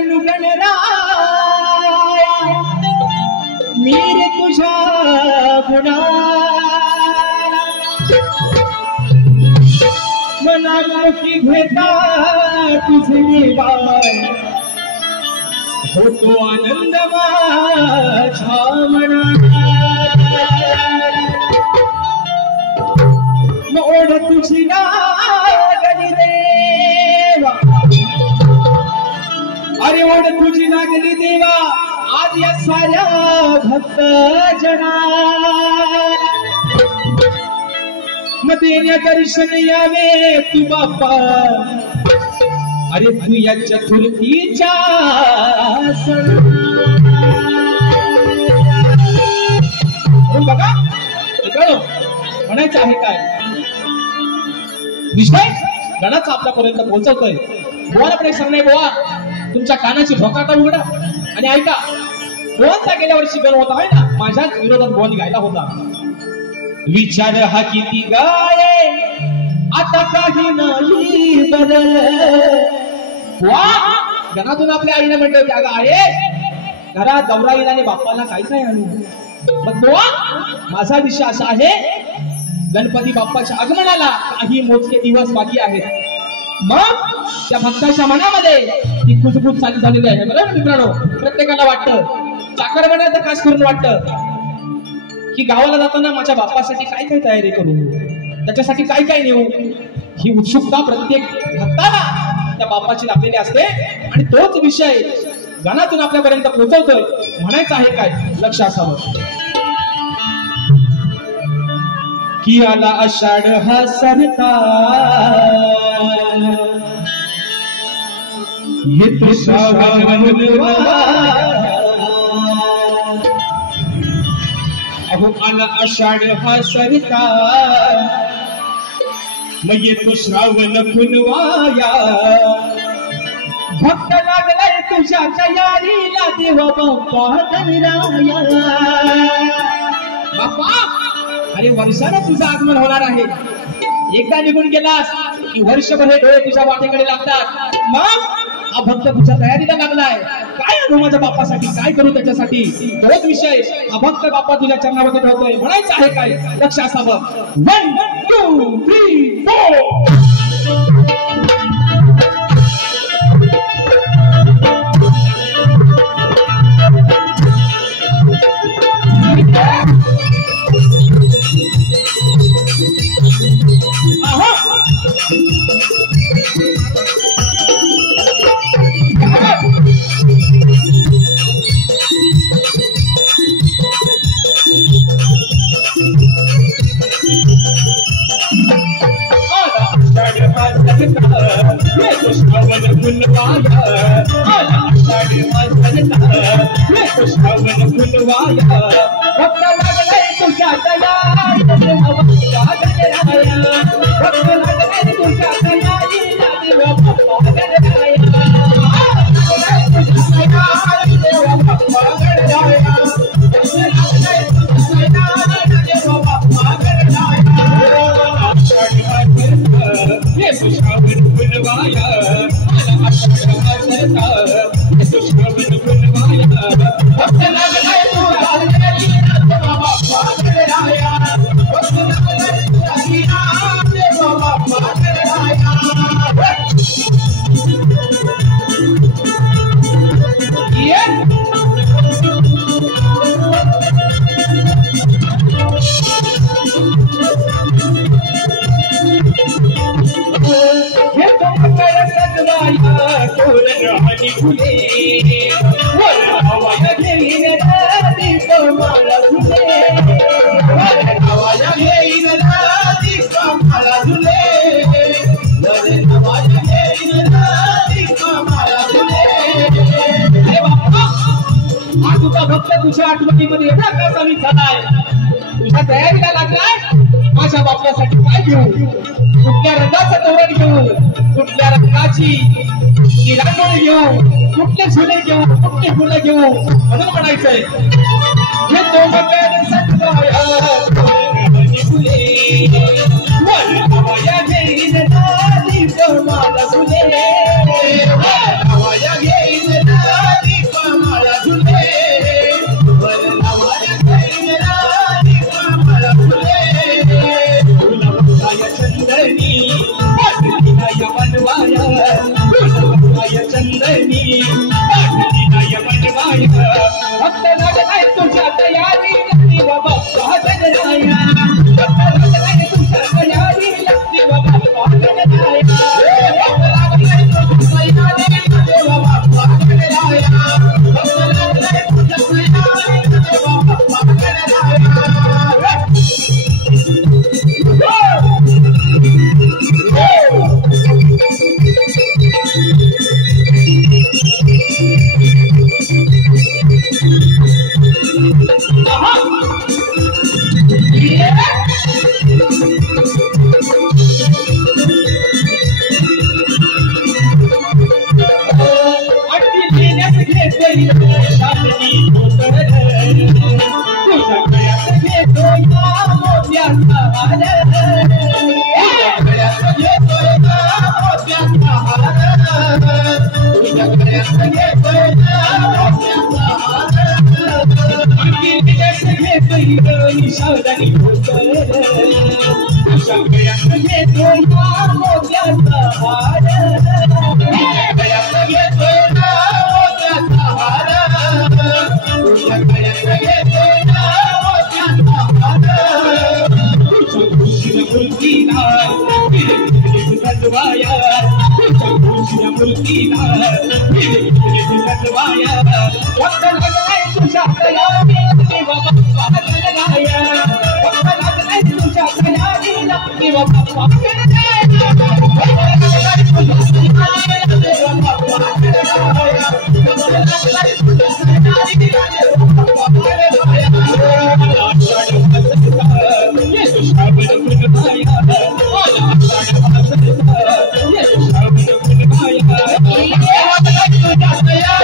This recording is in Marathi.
शरणू गणराया मीर तुझ्या गुणा मनामुखी घेता तुझे बाळ होतो आनंद माझ्या मना मोड तुझी नागली देवा अरे ओढ तुझी नागली देवा आज या साऱ्या भक्त जना देण्या दर्शन यावे तू बाप्पा अरे तू या चतुर्थीच्या बघा म्हणायचं आहे काय विषय गणाचा आपल्यापर्यंत पोहोचवतोय बोवाला सांगणे बोवा तुमच्या कानाची भोकाटा उघडा आणि ऐका बोवांचा गेल्या वर्षी गण होता आहे ना माझ्याच विरोधात बोवानी गायला होता विचार हा किती गाये आता काही नाही बदल वा गणातून आपल्या आईने म्हटलं की अगं आहे घरात दौरा येईल आणि बाप्पाला काही नाही आणू मग बोवा माझा विषय असा आहे गणपती बाप्पाच्या आगमनाला काही मोजके दिवस बाकी आहेत मग त्या भक्ताच्या मनामध्ये ती कुजबूज चालू झालेली आहे बरोबर मित्रांनो प्रत्येकाला वाटतं चाकर बनायचं खास करून वाटतं की गावाला जाताना माझ्या बाप्पासाठी काय काय तयारी करू त्याच्यासाठी काय काय नेऊ ही उत्सुकता प्रत्येक भक्ताला त्या बाप्पाची लागलेली असते आणि तोच विषय गाण्यातून आपल्यापर्यंत पोहोचवतोय म्हणायचं आहे काय लक्ष असावं की आला आषाढ हा सरता येतो श्रावण अहो आला आषाढ हा सरता मग येतो श्रावण फुलवाया भक्त लागलाय तुझ्या तयारीला देवा बाप्पा बाप्पा अरे वर्षानं तुझं आगमन होणार आहे एकदा निघून गेलास की वर्षभर हे डोळे तुझ्या वाटेकडे लागतात मग हा भक्त तुझ्या तयारीला लागलाय काय आणू माझ्या बाप्पासाठी काय करू त्याच्यासाठी तोच विषय हा भक्त बाप्पा तुझ्या चरणामध्ये ठेवतोय म्हणायचं आहे काय लक्ष असावं 1 2 3 तुझ्या आठवणीमध्ये एवढा कसा झालाय तुझ्या तयारीला लागलाय माझ्या बाप्पासाठी काय घेऊ कुठल्या रंगाचं तोरण घेऊ कुठल्या रंगाची रांगोळी घेऊ कुठले झुले घेऊ कुठले फुलं घेऊ म्हणून म्हणायचंय हे दोन फुले भक्त लागलाय तुझ्या तयारी लागली बाबा गणराया भक्त लागलाय तुझ्या तयारी लागली बाबा गणराया भक्त लागलाय तुझ्या तयारी लागली बाबा गणराया भक्त लागलाय तुझ्या तयारी लागली बाबा गणराया Yeah.